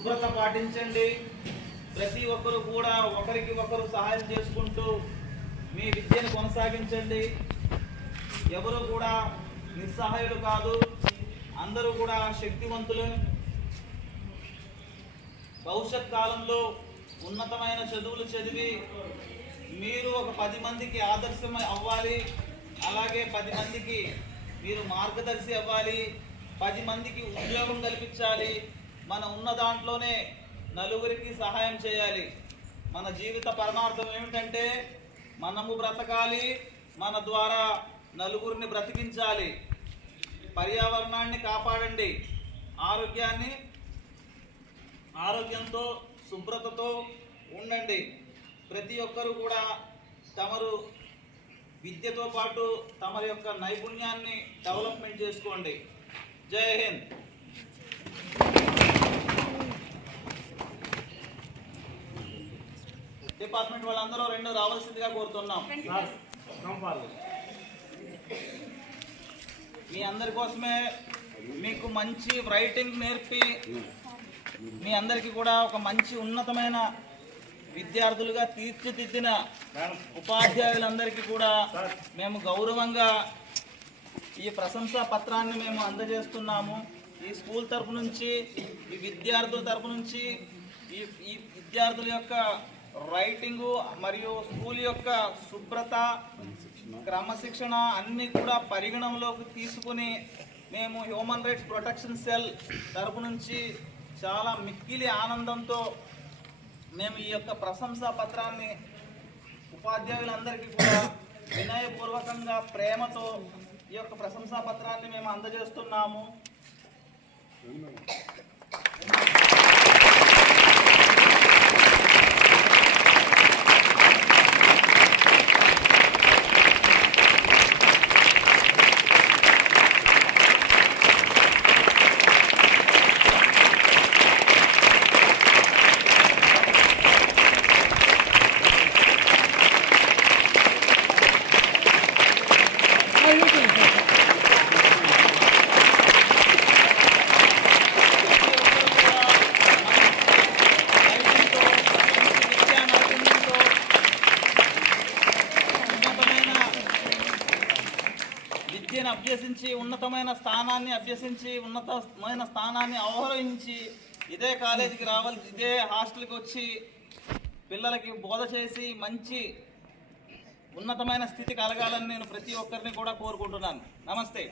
శుభ్రత పాటించండి. ప్రతి ఒక్కరు కూడా ఒకరికి ఒకరు సహాయం చేసుకుంటూ మీ విద్యను కొనసాగించండి. ఎవరు కూడా నిస్సహాయుడు కాదు. అందరూ కూడా శక్తివంతులు. భవిష్యత్ కాలంలో ఉన్నతమైన చదువులు చదివి మీరు ఒక పది మందికి ఆదర్శం అవ్వాలి. అలాగే పది మందికి మీరు మార్గదర్శి అవ్వాలి. పది మందికి ఉద్యోగం కల్పించాలి. మనం ఉన్న దాంట్లోనే నలుగురికి సహాయం చేయాలి. మన జీవిత పరమార్థం ఏమిటంటే మనము బ్రతకాలి మన ద్వారా నలుగురిని బ్రతికించాలి. పర్యావరణాన్ని కాపాడండి. ఆరోగ్యాన్ని ఆరోగ్యంతో శుభ్రతతో ఉండండి. ప్రతి ఒక్కరూ కూడా తమరు విద్యతో పాటు తమ యొక్క నైపుణ్యాన్ని డెవలప్మెంట్ చేసుకోండి. జై హింద్. డిపార్ట్మెంట్ వాళ్ళందరూ రెండు రావాల్సిందిగా కోరుతున్నాం. మీ అందరి కోసమే మీకు మంచి రైటింగ్ నేర్పి మీ అందరికీ కూడా ఒక మంచి ఉన్నతమైన విద్యార్థులుగా తీర్చిదిద్దిన ఉపాధ్యాయులందరికీ కూడా మేము గౌరవంగా ఈ ప్రశంసా పత్రాన్ని మేము అందజేస్తున్నాము. ఈ స్కూల్ తరపు నుంచి ఈ విద్యార్థుల తరపు నుంచి ఈ ఈ విద్యార్థుల యొక్క రైటింగు మరియు స్కూల్ యొక్క శుభ్రత క్రమశిక్షణ అన్ని కూడా పరిగణంలోకి తీసుకుని మేము హ్యూమన్ రైట్స్ ప్రొటెక్షన్ సెల్ తరపు నుంచి చాలా మిక్కిలి ఆనందంతో మేము ఈ యొక్క ప్రశంసా పత్రాన్ని ఉపాధ్యాయులందరికీ కూడా వినయపూర్వకంగా ప్రేమతో ఈ యొక్క ప్రశంసా పత్రాన్ని మేము అందజేస్తున్నాము. విద్యను అభ్యసించి ఉన్నతమైన స్థానాన్ని అభ్యసించి ఉన్నతమైన స్థానాన్ని అవహరించి ఇదే కాలేజీకి రావాలి ఇదే హాస్టల్కి వచ్చి పిల్లలకి బోధ చేసి మంచి ఉన్నతమైన స్థితి కలగాలని నేను ప్రతి ఒక్కరిని కూడా కోరుకుంటున్నాను. నమస్తే.